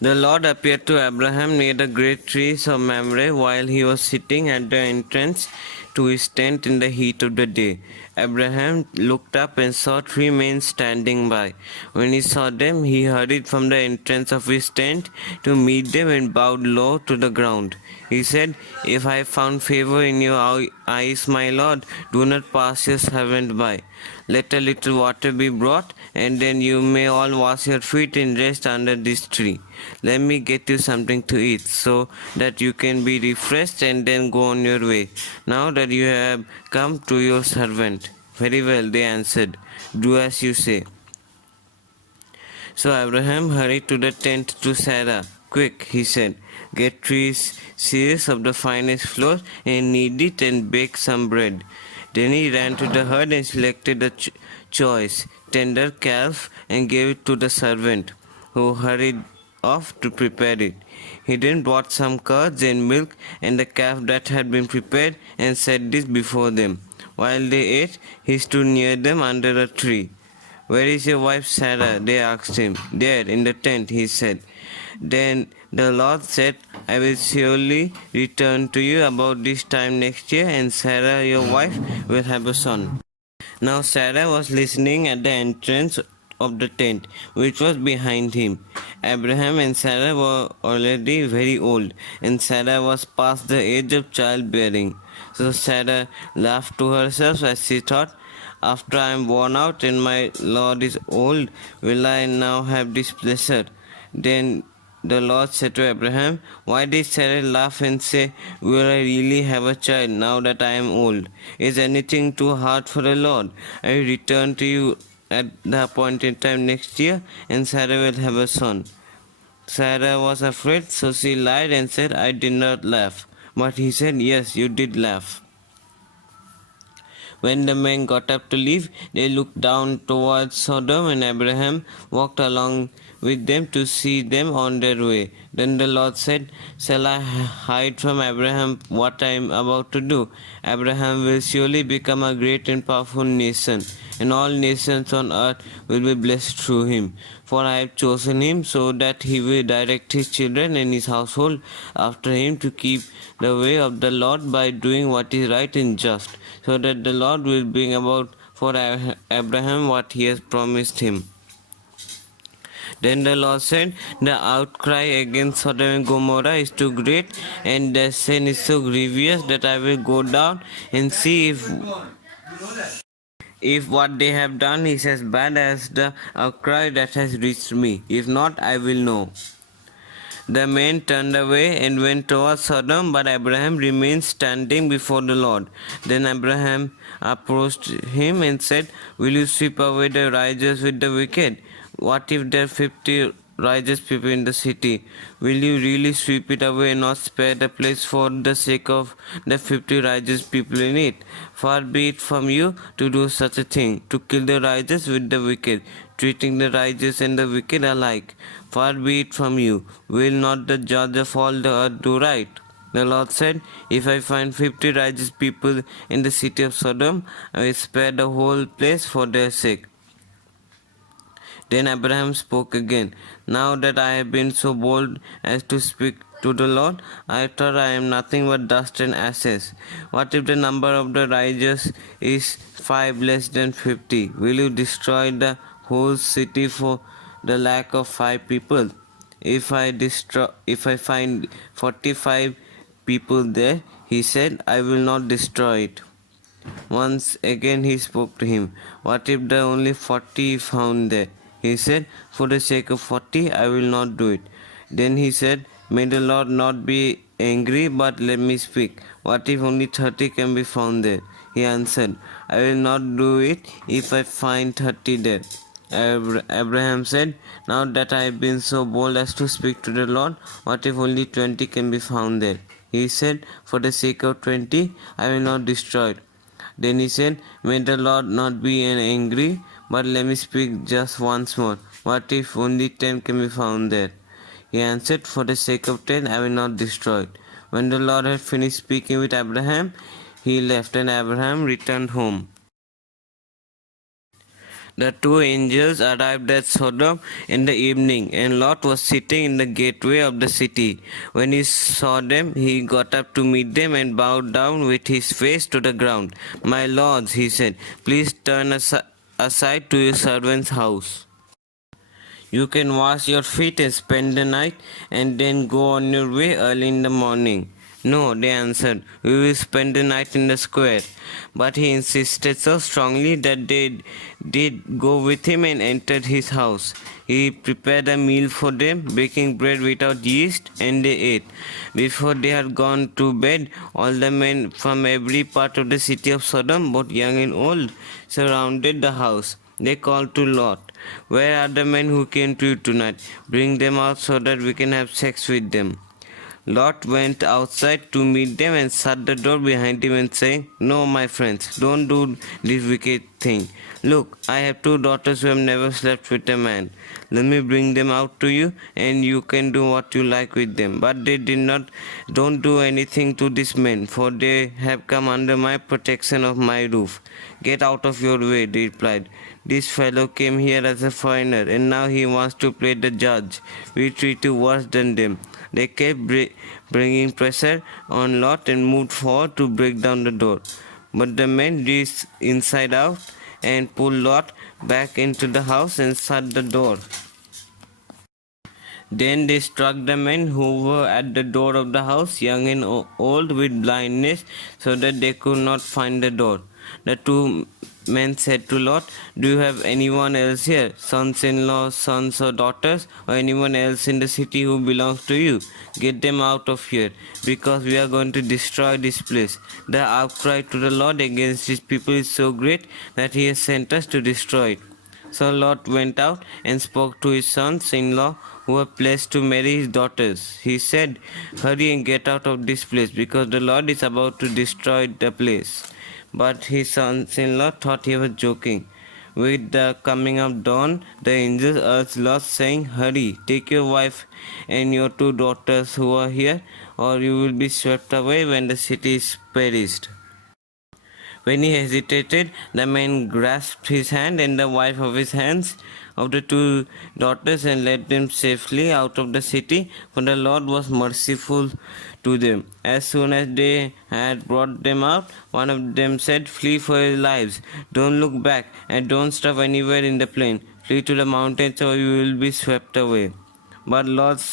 The Lord appeared to Abraham near the great trees of Mamre while he was sitting at the entrance to his tent in the heat of the day. Abraham looked up and saw three men standing by. When he saw them, he hurried from the entrance of his tent to meet them and bowed low to the ground. He said, "If I have found favor in your eyes, my Lord, do not pass your servant by. Let a little water be brought, and then you may all wash your feet and rest under this tree. Let me get you something to eat, so that you can be refreshed and then go on your way. Now that you have come to your servant." "Very well," they answered. "Do as you say." So Abraham hurried to the tent to Sarah. "Quick," he said, "get 3 seahs of the finest flour and knead it and bake some bread." Then he ran to the herd and selected a choice, tender calf and gave it to the servant, who hurried off to prepare it. He then brought some curds and milk and the calf that had been prepared and set this before them. While they ate, he stood near them under a tree. "Where is your wife Sarah?" they asked him. "There, in the tent," he said. Then the Lord said, "I will surely return to you about this time next year, and Sarah, your wife, will have a son." Now Sarah was listening at the entrance of the tent, which was behind him. Abraham and Sarah were already very old, and Sarah was past the age of childbearing. So Sarah laughed to herself as she thought, "After I am worn out and my Lord is old, will I now have this pleasure?" Then the Lord said to Abraham, "Why did Sarah laugh and say, 'Will I really have a child now that I am old?' Is anything too hard for the Lord? I will return to you at the appointed time next year, and Sarah will have a son." Sarah was afraid, so she lied and said, "I did not laugh." But he said, "Yes, you did laugh." When the men got up to leave, they looked down towards Sodom, and Abraham walked along with them to see them on their way. Then the Lord said, "Shall I hide from Abraham what I am about to do? Abraham will surely become a great and powerful nation, and all nations on earth will be blessed through him. For I have chosen him so that he will direct his children and his household after him to keep the way of the Lord by doing what is right and just, so that the Lord will bring about for Abraham what he has promised him." Then the Lord said, "The outcry against Sodom and Gomorrah is too great, and their sin is so grievous, that I will go down and see if what they have done is as bad as the outcry that has reached me. If not, I will know." The men turned away and went towards Sodom, but Abraham remained standing before the Lord. Then Abraham approached him and said, "Will you sweep away the righteous with the wicked? What if there are 50 righteous people in the city? Will you really sweep it away and not spare the place for the sake of the 50 righteous people in it? Far be it from you to do such a thing, to kill the righteous with the wicked, treating the righteous and the wicked alike. Far be it from you. Will not the judge of all the earth do right?" The Lord said, "If I find 50 righteous people in the city of Sodom, I will spare the whole place for their sake." Then Abraham spoke again. "Now that I have been so bold as to speak to the Lord, I thought I am nothing but dust and ashes. What if the number of the righteous is 5 less than 50? Will you destroy the whole city for the lack of 5 people? If I find 45 people there," he said, "I will not destroy it." Once again he spoke to him. "What if there are only 40 found there?" He said, "For the sake of 40, I will not do it." Then he said, "May the Lord not be angry, but let me speak. What if only 30 can be found there?" He answered, "I will not do it if I find 30 there." Abraham said, "Now that I have been so bold as to speak to the Lord, what if only 20 can be found there?" He said, "For the sake of 20, I will not destroy it." Then he said, "May the Lord not be angry, but let me speak just once more. What if only 10 can be found there?" He answered, "For the sake of 10, I will not destroy it." When the Lord had finished speaking with Abraham, he left, and Abraham returned home. The two angels arrived at Sodom in the evening, and Lot was sitting in the gateway of the city. When he saw them, he got up to meet them and bowed down with his face to the ground. My lords, he said, please turn aside to your servant's house. You can wash your feet and spend the night, and then go on your way early in the morning. No, they answered, we will spend the night in the square. But he insisted so strongly that they did go with him and entered his house. He prepared a meal for them, baking bread without yeast, and they ate. Before they had gone to bed, all the men from every part of the city of Sodom, both young and old, surrounded the house. They called to Lot, where are the men who came to you tonight? Bring them out so that we can have sex with them. Lot went outside to meet them and shut the door behind him and saying, no, my friends, don't do this wicked thing. Look, I have two daughters who have never slept with a man. Let me bring them out to you, and you can do what you like with them. But they did not, don't do anything to these men, for they have come under my protection of my roof. Get out of your way, they replied. This fellow came here as a foreigner, and now he wants to play the judge. We treat you worse than them. They kept bringing pressure on Lot and moved forward to break down the door. But the men reached inside out and pulled Lot back into the house and shut the door. Then they struck the men who were at the door of the house, young and old, with blindness, so that they could not find the door. The two men said to Lot, do you have anyone else here, sons-in-law, sons or daughters, or anyone else in the city who belongs to you? Get them out of here, because we are going to destroy this place. The outcry to the Lord against his people is so great that he has sent us to destroy it. So Lot went out and spoke to his sons-in-law who were pledged to marry his daughters. He said, hurry and get out of this place, because the Lord is about to destroy the place. But his sons-in-law thought he was joking. With the coming of dawn, the angels urged Lot, saying, hurry, take your wife and your two daughters who are here, or you will be swept away when the city is perished. When he hesitated, the man grasped his hand and the wife of his hands of the two daughters and led them safely out of the city, for the Lord was merciful to them. As soon as they had brought them out, one of them said, flee for your lives. Don't look back and don't stop anywhere in the plain. Flee to the mountains or you will be swept away. But Lot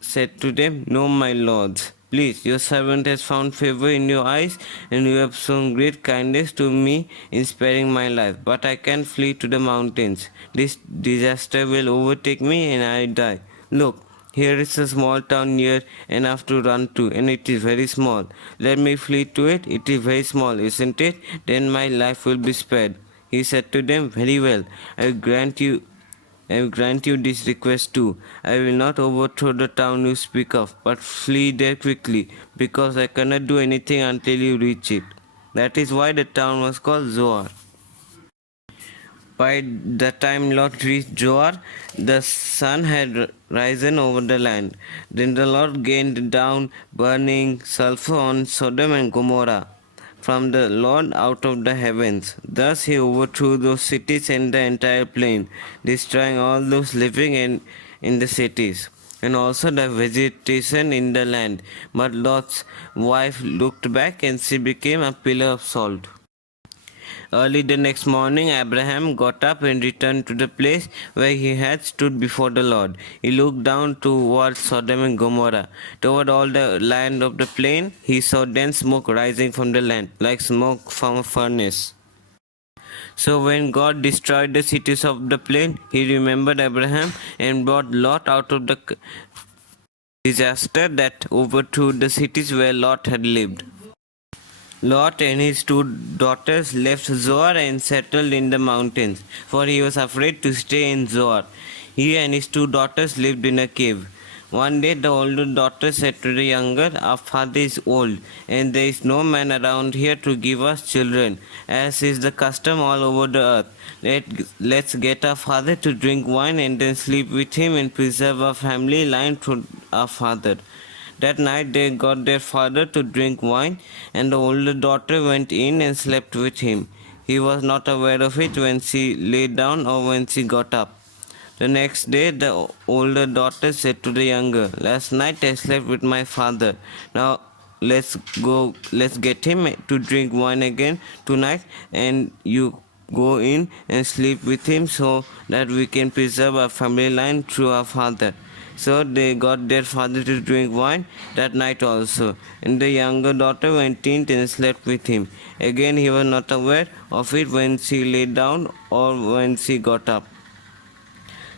said to them, no, my lords. Please, your servant has found favor in your eyes, and you have shown great kindness to me in sparing my life. But I can't flee to the mountains. This disaster will overtake me and I die. Look, here is a small town near enough to run to, and it is very small. Let me flee to it. It is very small, isn't it? Then my life will be spared. He said to them, very well, I will grant you this request too. I will not overthrow the town you speak of, but flee there quickly, because I cannot do anything until you reach it. That is why the town was called Zoar. By the time Lot reached Zoar, the sun had risen over the land. Then the Lord gained down burning sulfur on Sodom and Gomorrah from the Lord out of the heavens. Thus he overthrew those cities and the entire plain, destroying all those living in the cities, and also the vegetation in the land. But Lot's wife looked back, and she became a pillar of salt. Early the next morning, Abraham got up and returned to the place where he had stood before the Lord. He looked down toward Sodom and Gomorrah. Toward all the land of the plain, he saw dense smoke rising from the land, like smoke from a furnace. So when God destroyed the cities of the plain, he remembered Abraham and brought Lot out of the disaster that overthrew the cities where Lot had lived. Lot and his two daughters left Zoar and settled in the mountains, for he was afraid to stay in Zoar. He and his two daughters lived in a cave. One day the older daughter said to the younger, our father is old, and there is no man around here to give us children, as is the custom all over the earth. Let's get our father to drink wine and then sleep with him and preserve our family line through our father. That night they got their father to drink wine, and the older daughter went in and slept with him. He was not aware of it when she lay down or when she got up. The next day, the older daughter said to the younger, "Last night I slept with my father. Now let's get him to drink wine again tonight, and you go in and sleep with him so that we can preserve our family line through our father." So they got their father to drink wine that night also, and the younger daughter went in and slept with him. Again, he was not aware of it when she lay down or when she got up.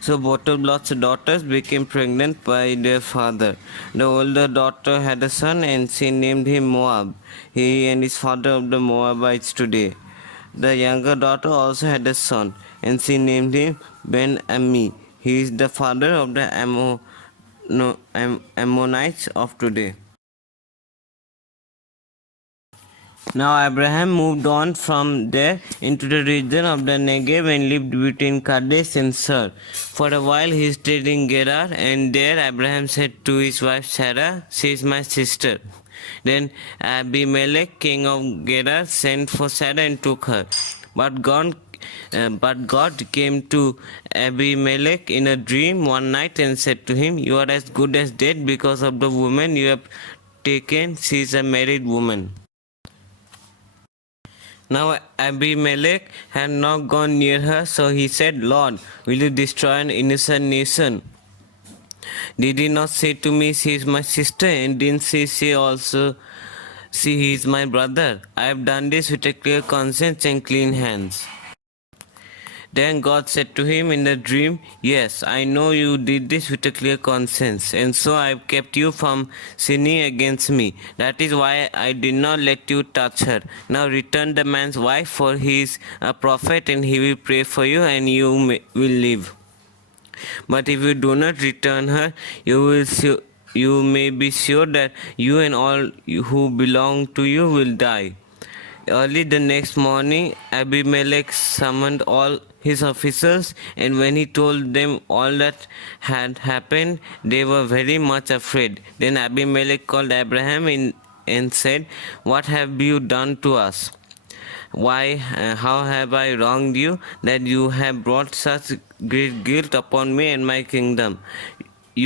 So both of Lot's daughters became pregnant by their father. The older daughter had a son and she named him Moab. He and his father of the Moabites today. The younger daughter also had a son and she named him Ben-Ammi. He is the father of the Ammonites of today. Now Abraham moved on from there into the region of the Negev and lived between Kadesh and Shur. For a while he stayed in Gerar, and there Abraham said to his wife Sarah, "She is my sister." Then Abimelech, king of Gerar, sent for Sarah and took her. But God came to Abimelech in a dream one night and said to him, "You are as good as dead because of the woman you have taken. She is a married woman." Now Abimelech had not gone near her, so he said, "Lord, will you destroy an innocent nation? Did he not say to me, 'She is my sister,' and didn't she say also, 'See, he is my brother'? I have done this with a clear conscience and clean hands." Then God said to him in the dream, "Yes, I know you did this with a clear conscience, and so I have kept you from sinning against me. That is why I did not let you touch her. Now return the man's wife, for he is a prophet, and he will pray for you, and you will live. But if you do not return her, you may be sure that you and all who belong to you will die." Early the next morning, Abimelech summoned all his officers, and when he told them all that had happened, they were very much afraid. Then Abimelech called Abraham in and said, "What have you done to us? How have I wronged you that you have brought such great guilt upon me and my kingdom?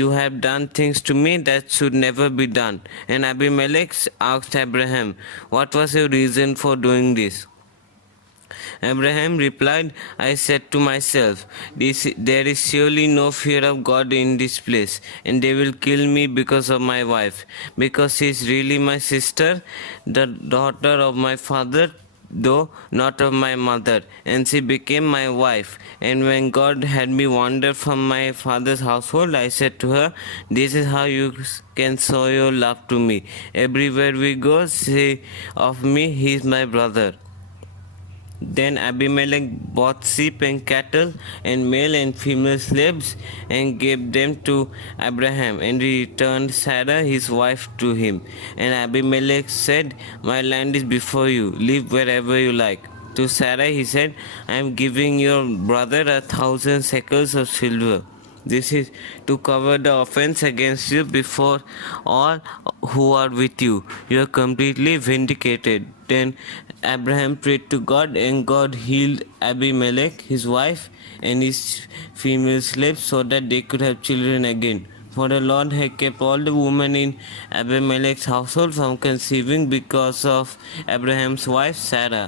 You have done things to me that should never be done." And Abimelech asked Abraham, "What was your reason for doing this?" Abraham replied, "I said to myself, there is surely no fear of God in this place, and they will kill me because of my wife, because she is really my sister, the daughter of my father, though not of my mother, and she became my wife. And when God had me wander from my father's household, I said to her, 'This is how you can show your love to me. Everywhere we go, say of me, he is my brother.' Then Abimelech bought sheep and cattle and male and female slaves and gave them to Abraham, and returned Sarah his wife to him. And Abimelech said, 'My land is before you, live wherever you like.' To Sarah he said, 'I am giving your brother 1,000 shekels of silver. This is to cover the offense against you before all who are with you. You are completely vindicated.' Then Abraham prayed to God, and God healed Abimelech, his wife, and his female slaves so that they could have children again. For the Lord had kept all the women in Abimelech's household from conceiving because of Abraham's wife Sarah.